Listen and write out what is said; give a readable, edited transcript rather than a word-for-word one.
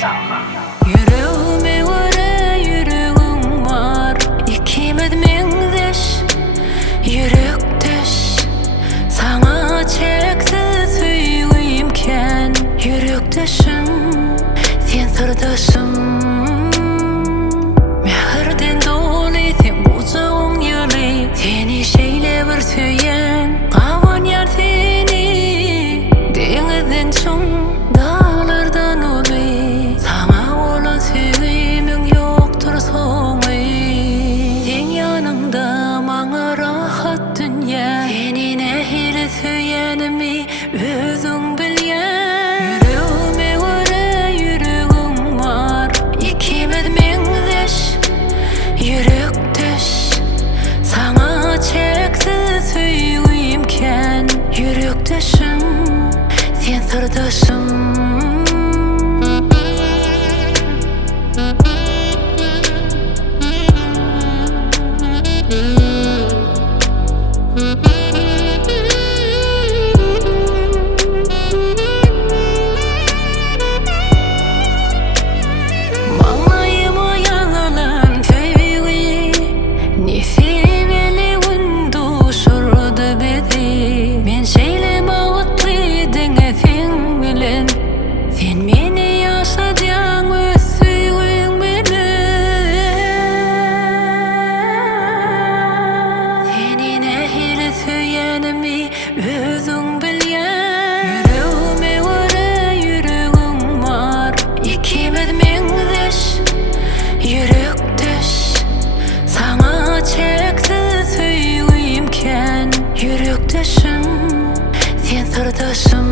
Yüreğime vara yüreğim var, İkimiz mengdeş yürekdeş. Sana çeksiz süýgüýümken yürekdeşim, sen sırdaşım. Mehirden doly sen bucagyň ýyly, seni şeýle bir süýen gawan ýar seni. Deňizden çyň dağlardan uly, sana bolan süýgüýümiň ýokdur soňy. Sen ýanymda maňa rahat dünýä, seni nähili süýenimi özüň bilýän. Yüreğime göre yüreğim var, İkimiz mengdeş yürekdeş. Sana çeksiz süýgüýümken yürekdeşim, sen sırdaşım. Maňaýyma ýazylan süýgüi, nesibeli gün duşurdy bizi. Men şeýle bagtly deňe sen bilen, sen meni ýaşadýaň öz süýgüň bilen. Seni nähili süýenimi özüň bilýän. Yüreğime göre yüreğim var, İkimiz mengdeş yürekdeş. Sana çeksiz süýgüýümken yürekdeşim, sen sırdaşım.